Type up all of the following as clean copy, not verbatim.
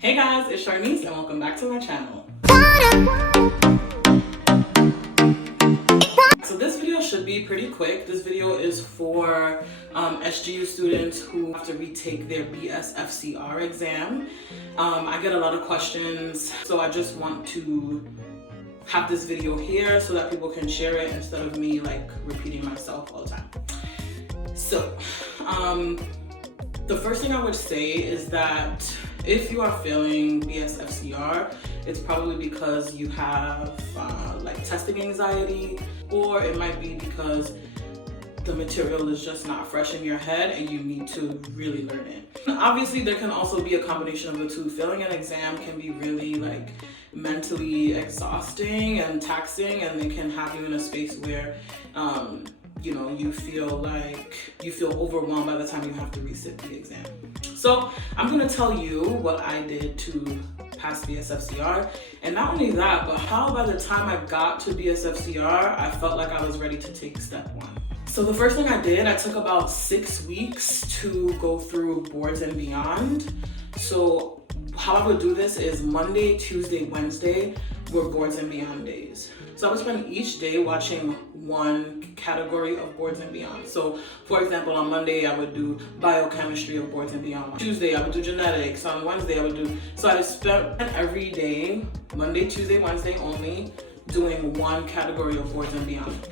Hey guys, it's Charnice and welcome back to my channel. So this video should be pretty quick. This video is for SGU students who have to retake their Bsfcr exam. I get a lot of questions, so I just want to have this video here so that people can share it instead of me like repeating myself all the time. So the first thing I would say is that if you are failing Bsfcr, it's probably because you have like testing anxiety, or it might be because the material is just not fresh in your head and you need to really learn it. Obviously, there can also be a combination of the two. Failing an exam can be really like mentally exhausting and taxing, and they can have you in a space where you know, you feel overwhelmed by the time you have to resit the exam. So I'm gonna tell you what I did to pass Bsfcr, and not only that, but how by the time I got to Bsfcr, I felt like I was ready to take step one. So the first thing I did, I took about 6 weeks to go through boards and beyond. So how I would do this is Monday, Tuesday, Wednesday were boards and beyond days. So I would spend each day watching one category of boards and beyond. So for example, on Monday, I would do biochemistry of boards and beyond. On Tuesday, I would do genetics. On Wednesday, I would do, so I spent every day, Monday, Tuesday, Wednesday only, doing one category of boards and beyond.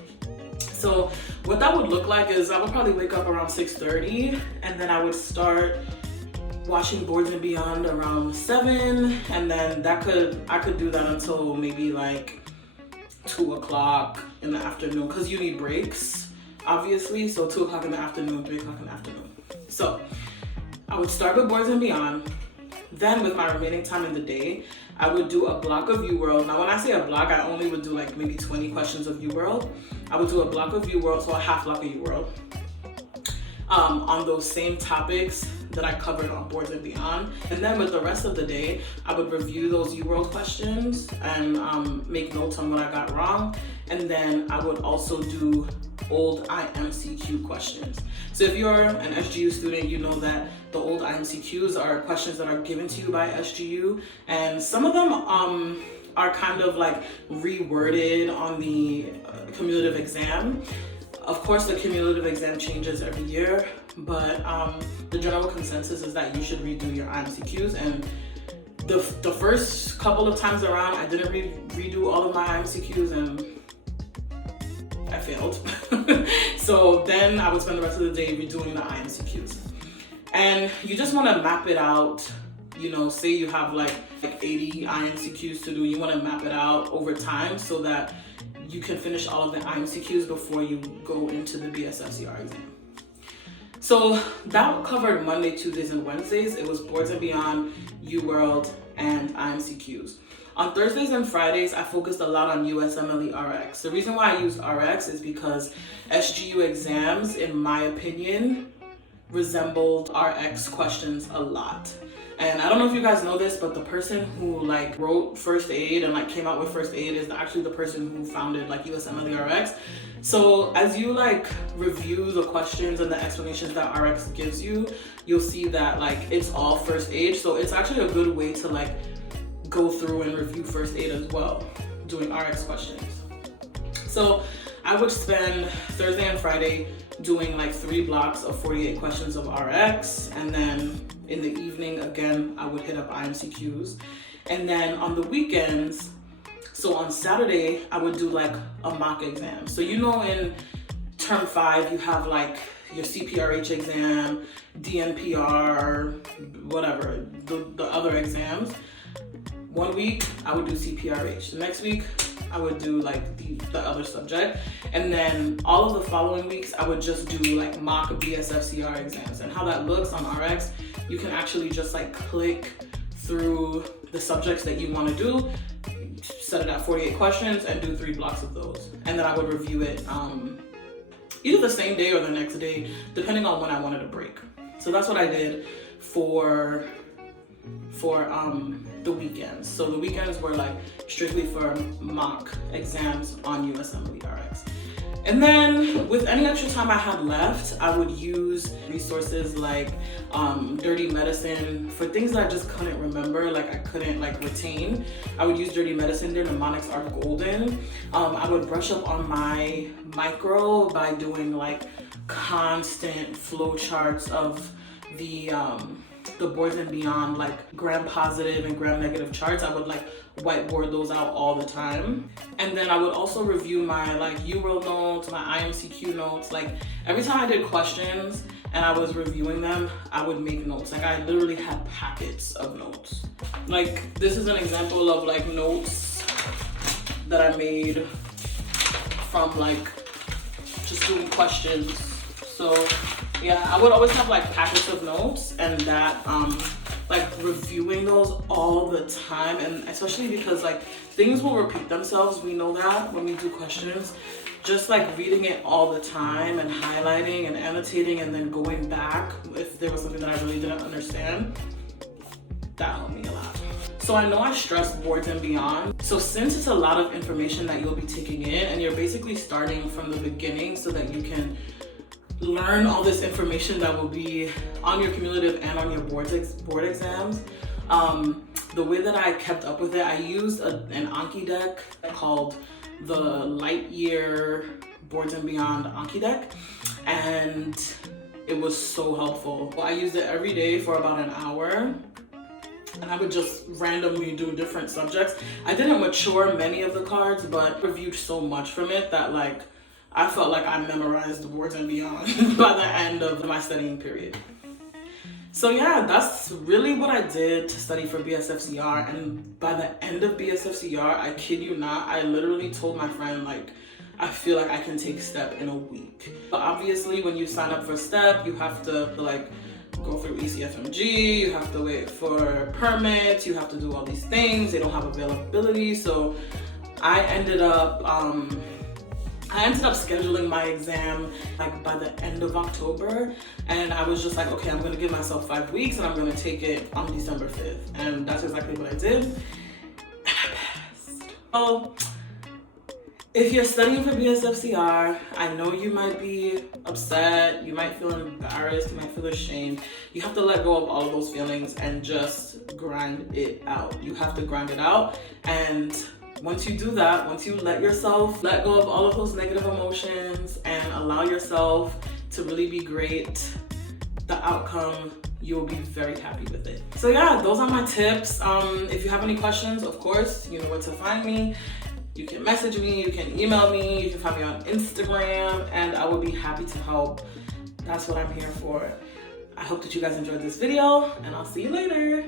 So what that would look like is I would probably wake up around 6:30, and then I would start watching boards and beyond around 7, and then I could do that until maybe like 2 o'clock in the afternoon, because you need breaks obviously. So 2 o'clock in the afternoon, 3 o'clock in the afternoon. So I would start with boards and beyond. Then with my remaining time in the day, I would do a block of UWorld. Now when I say a block, I only would do like maybe 20 questions of UWorld. I would do a block of UWorld, so a half block of UWorld, on those same topics that I covered on boards and beyond. And then with the rest of the day, I would review those UWorld questions and make notes on what I got wrong. And then I would also do old IMCQ questions. So if you're an SGU student, you know that the old IMCQs are questions that are given to you by SGU, and some of them are kind of like reworded on the cumulative exam. Of course, the cumulative exam changes every year, but the general consensus is that you should redo your IMCQs. And the first couple of times around, I didn't redo all of my IMCQs and I failed. So then I would spend the rest of the day redoing the IMCQs. And you just want to map it out. You know, say you have like 80 IMCQs to do, you want to map it out over time so that you can finish all of the IMCQs before you go into the Bsfcr exam. So that covered Monday, Tuesdays, and Wednesdays. It was boards and beyond, UWorld, and IMCQs. On Thursdays and Fridays, I focused a lot on USMLE RX. The reason why I use RX is because SGU exams, in my opinion, resembled RX questions a lot. And I don't know if you guys know this, but the person who like wrote first aid and like came out with first aid is actually the person who founded like USMLE RX. So as you like review the questions and the explanations that RX gives you, you'll see that like it's all first aid. So it's actually a good way to like go through and review first aid as well, doing RX questions. So I would spend Thursday and Friday doing like 3 blocks of 48 questions of RX, and then in the evening again I would hit up IMCQs. And then on the weekends, so on Saturday I would do like a mock exam. So you know, in term 5 you have like your CPRH exam, DNPR, whatever, the other exams. One week I would do CPRH, the next week I would do like the other subject, and then all of the following weeks I would just do like mock Bsfcr exams. And how that looks on RX, you can actually just like click through the subjects that you want to do, set it at 48 questions, and do 3 blocks of those. And then I would review it either the same day or the next day, depending on when I wanted a break. So that's what I did for the weekends. So the weekends were like strictly for mock exams on USMLE RX. And then with any extra time I had left, I would use resources like Dirty Medicine for things that I just couldn't remember, like I couldn't like retain. I would use Dirty Medicine. Their mnemonics are golden. I would brush up on my micro by doing like constant flow charts of the Boards and Beyond, like gram positive and gram negative charts. I would like whiteboard those out all the time. And then I would also review my like URL notes, my IMCQ notes. Like every time I did questions and I was reviewing them, I would make notes. Like I literally had packets of notes. Like this is an example of like notes that I made from like just doing questions. So yeah, I would always have like packets of notes, and that like reviewing those all the time, and especially because like things will repeat themselves. We know that when we do questions, just like reading it all the time and highlighting and annotating and then going back if there was something that I really didn't understand, that helped me a lot. So I know I stressed Boards and Beyond. So since it's a lot of information that you'll be taking in and you're basically starting from the beginning so that you can learn all this information that will be on your cumulative and on your board exams. The way that I kept up with it, I used an Anki deck called the Light Year Boards and Beyond Anki deck, and it was so helpful. I used it every day for about an hour, and I would just randomly do different subjects. I didn't mature many of the cards, but I reviewed so much from it that like I felt like I memorized the Boards and Beyond by the end of my studying period. So yeah, that's really what I did to study for Bsfcr. And by the end of Bsfcr, I kid you not, I literally told my friend, like, I feel like I can take STEP in a week. But obviously when you sign up for STEP, you have to like go through ECFMG, you have to wait for permits, you have to do all these things. They don't have availability. So I ended up scheduling my exam like by the end of October, and I was just like, okay, I'm gonna give myself 5 weeks and I'm gonna take it on December 5th. And that's exactly what I did. And I passed. So if you're studying for Bsfcr, I know you might be upset, you might feel embarrassed, you might feel ashamed. You have to let go of all of those feelings and just grind it out. You have to grind it out, and once you do that, once you let yourself let go of all of those negative emotions and allow yourself to really be great, the outcome, you'll be very happy with it. So yeah, those are my tips. If you have any questions, of course, you know where to find me. You can message me, you can email me, you can find me on Instagram, and I will be happy to help. That's what I'm here for. I hope that you guys enjoyed this video, and I'll see you later.